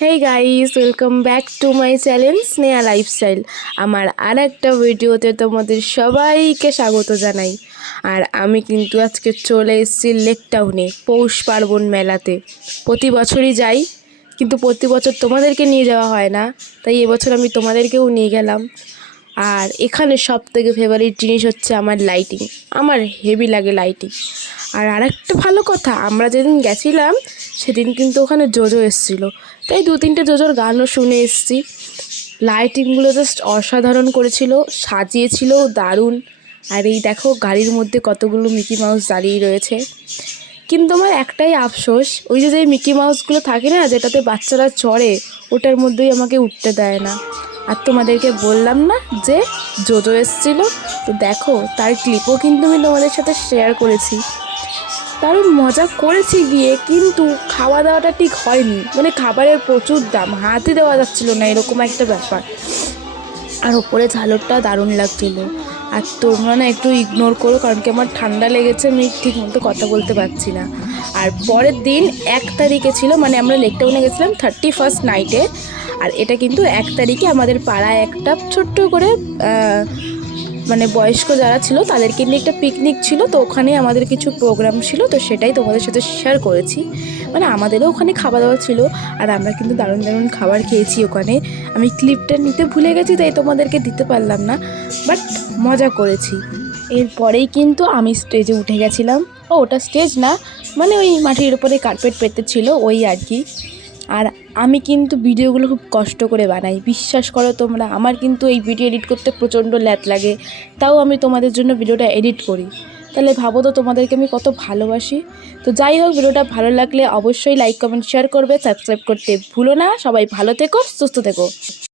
Hey guys, welcome back to my channel Sneha lifestyle. আমার আর একটা ভিডিওতে তোমাদের সবাইকে স্বাগত জানাই। আর আমি কিন্তু আজকে চলে এসেছি লেক টাউনে পৌষ পার্বণ মেলাতে। প্রতি বছরই যাই, কিন্তু প্রতি বছর তোমাদেরকে নিয়ে যাওয়া হয় না, তাই এবছর আমি তোমাদেরকেও নিয়ে গেলাম। আর এখানে সব থেকে ফেভারিট জিনিস হচ্ছে আমার লাইটিং। আমার হেভি লাগে লাইটিং। আর আরেকটা ভালো কথা, আমরা যেদিন গেছিলাম সেদিন কিন্তু ওখানে জোজো এসেছিলো, তাই 2-3টে জোজোর গানও শুনে এসেছি। লাইটিংগুলো জাস্ট অসাধারণ করেছিল, সাজিয়েছিল দারুণ। আর এই দেখো গাড়ির মধ্যে কতগুলো মিকি মাউস দাঁড়িয়ে রয়েছে। কিন্তু আমার একটাই আফসোস, ওই যে মিকি মাউসগুলো থাকে না যেটাতে বাচ্চারা চড়ে, ওটার মধ্যেই আমাকে উঠতে দেয় না। আর তোমাদেরকে বললাম না যে জোজো এসেছিলো, তো দেখো তার ক্লিপও কিন্তু আমি তোমাদের সাথে শেয়ার করেছি। দারুণ মজা করেছি গিয়ে, কিন্তু খাওয়া দাওয়াটা ঠিক হয়নি। মানে খাবারের প্রচুর দাম, হাতই দেওয়া যাচ্ছিলো না, এরকম একটা ব্যাপার। আর ওপরে ঝালরটা দারুণ লাগছিল। আর তোমরা না একটু ইগনোর করো, কারণ কি আমার ঠান্ডা লেগেছে, আমি ঠিক মতো কথা বলতে পারছি না। আর পরের দিন 1 তারিখে ছিল, মানে আমরা লেক টাউনে গেছিলাম 31st নাইটে। আর এটা কিন্তু 1 তারিখে আমাদের পাড়ায় একটা ছোট্ট করে মানে বয়স্ক যারা ছিল তাদেরকে নিয়ে একটা পিকনিক ছিল, তো ওখানে আমাদের কিছু প্রোগ্রাম ছিল, তো সেটাই তোমাদের সাথে শেয়ার করেছি। মানে আমাদেরও ওখানে খাওয়া দাওয়া ছিল, আর আমরা কিন্তু দারুণ দারুণ খাবার খেয়েছি ওখানে। আমি ক্লিপটা নিতে ভুলে গেছি, তাই তোমাদেরকে দিতে পারলাম না, বাট মজা করেছি। এরপরেই কিন্তু আমি স্টেজে উঠে গেছিলাম। ওটা স্টেজ না, মানে ওই মাটির উপরে কার্পেট পেতে ছিল ওই আর কি। আর আমি কিন্তু ভিডিওগুলো খুব কষ্ট করে বানাই, বিশ্বাস করো তোমরা। আমার কিন্তু এই ভিডিও এডিট করতে প্রচণ্ড ল্যাদ লাগে, তাও আমি তোমাদের জন্য ভিডিওটা এডিট করি। তাহলে ভাবো তো তোমাদেরকে আমি কত ভালোবাসি। তো যাই হোক, ভিডিওটা ভালো লাগলে অবশ্যই লাইক কমেন্ট শেয়ার করবে, সাবস্ক্রাইব করতে ভুলো না। সবাই ভালো থেকো, সুস্থ থেকো।